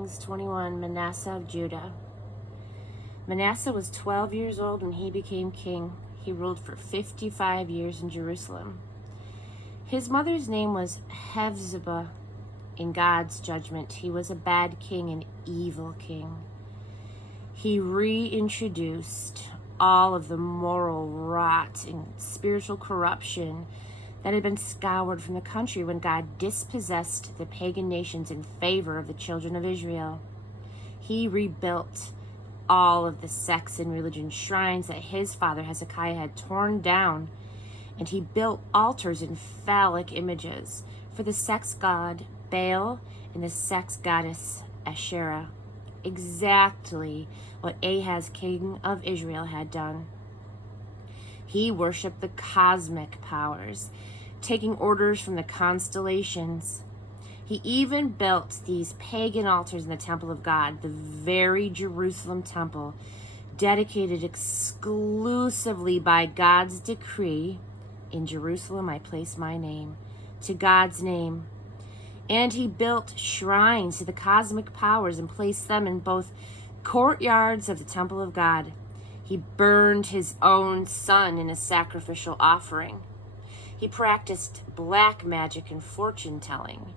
Kings 21, Manasseh of Judah. Manasseh was 12 years old when he became king. He ruled for 55 years in Jerusalem. His mother's name was Hephzibah. In God's judgment, he was a bad king, an evil king. He reintroduced all of the moral rot and spiritual corruption that had been scoured from the country when God dispossessed the pagan nations in favor of the children of Israel. He rebuilt all of the sex and religion shrines that his father Hezekiah had torn down, and he built altars and phallic images for the sex god Baal and the sex goddess Asherah. Exactly what Ahaz, king of Israel, had done. He worshipped the cosmic powers, taking orders from the constellations. He even built these pagan altars in the temple of God, the very Jerusalem temple, dedicated exclusively by God's decree. In Jerusalem I place my name, to God's name. And he built shrines to the cosmic powers and placed them in both courtyards of the temple of God. He burned his own son in a sacrificial offering. He practiced black magic and fortune telling.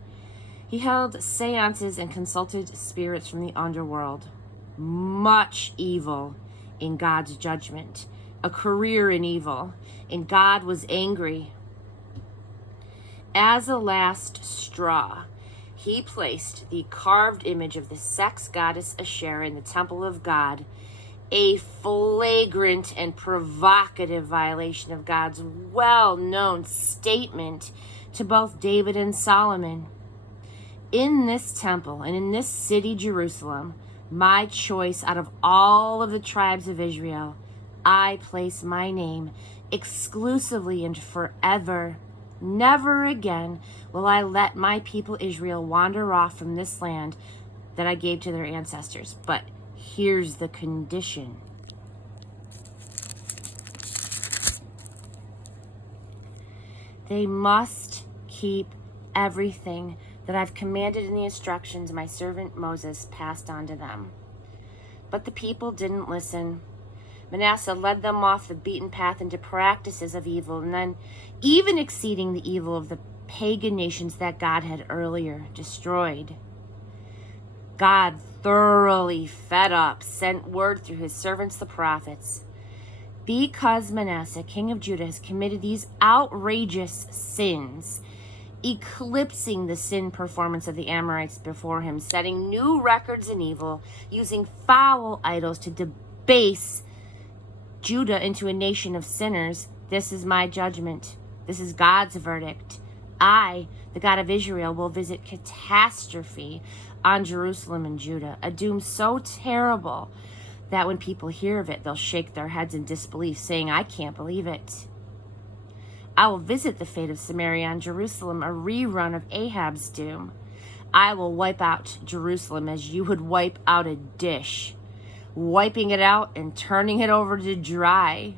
He held seances and consulted spirits from the underworld. Much evil in God's judgment, a career in evil, and God was angry. As a last straw, he placed the carved image of the sex goddess Asherah in the temple of God, a flagrant and provocative violation of God's well-known statement to both David and Solomon. In this temple and in this city, Jerusalem, my choice out of all of the tribes of Israel, I place my name exclusively and forever. Never again will I let my people Israel wander off from this land that I gave to their ancestors. But here's the condition. They must keep everything that I've commanded in the instructions my servant Moses passed on to them. But the people didn't listen. Manasseh led them off the beaten path into practices of evil, and then even exceeding the evil of the pagan nations that God had earlier destroyed. God, thoroughly fed up, sent word through his servants the prophets. Because Manasseh, king of Judah, has committed these outrageous sins, eclipsing the sin performance of the Amorites before him, setting new records in evil, using foul idols to debase Judah into a nation of sinners, this is my judgment. This is God's verdict. I, the God of Israel, will visit catastrophe on Jerusalem and Judah, a doom so terrible that when people hear of it, they'll shake their heads in disbelief, saying, I can't believe it. I will visit the fate of Samaria and Jerusalem, a rerun of Ahab's doom. I will wipe out Jerusalem as you would wipe out a dish, wiping it out and turning it over to dry.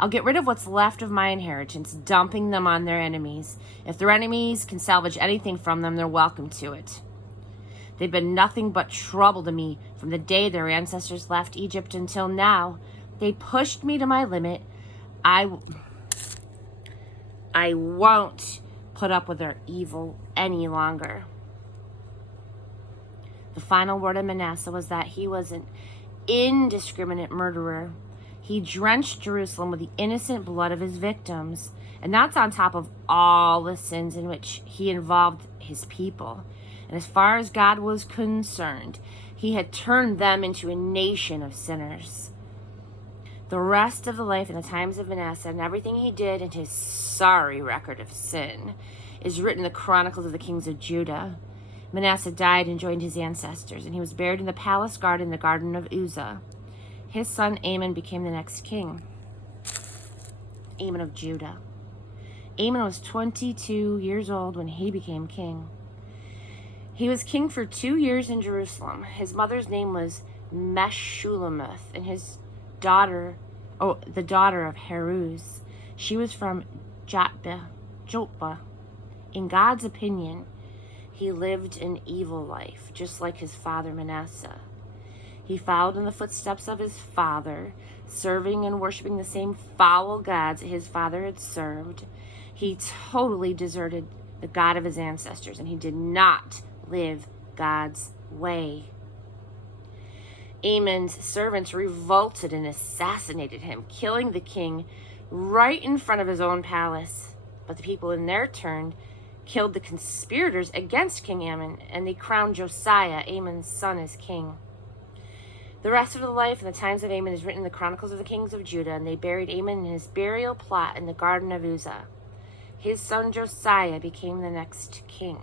I'll get rid of what's left of my inheritance, dumping them on their enemies. If their enemies can salvage anything from them, they're welcome to it. They've been nothing but trouble to me from the day their ancestors left Egypt until now. They pushed me to my limit. I won't put up with their evil any longer. The final word of Manasseh was that he was an indiscriminate murderer. He drenched Jerusalem with the innocent blood of his victims, and that's on top of all the sins in which he involved his people. And as far as God was concerned, he had turned them into a nation of sinners. The rest of the life and the times of Manasseh and everything he did and his sorry record of sin is written in the Chronicles of the Kings of Judah. Manasseh died and joined his ancestors, and he was buried in the palace garden, the garden of Uzzah. His son Amon became the next king. Amon of Judah. Amon was 22 years old when he became king. He was king for 2 years in Jerusalem. His mother's name was Meshullemeth, and the daughter of Haruz. She was from Jotbah. In God's opinion, He lived an evil life, just like his father Manasseh. He followed in the footsteps of his father, serving and worshiping the same foul gods that his father had served. He totally deserted the God of his ancestors, and he did not live God's way. Amon's servants revolted and assassinated him, killing the king right in front of his own palace. But the people in their turn killed the conspirators against King Amon, and they crowned Josiah, Amon's son, as king. The rest of the life and the times of Amon is written in the Chronicles of the Kings of Judah, and they buried Amon in his burial plot in the Garden of Uzzah. His son Josiah became the next king.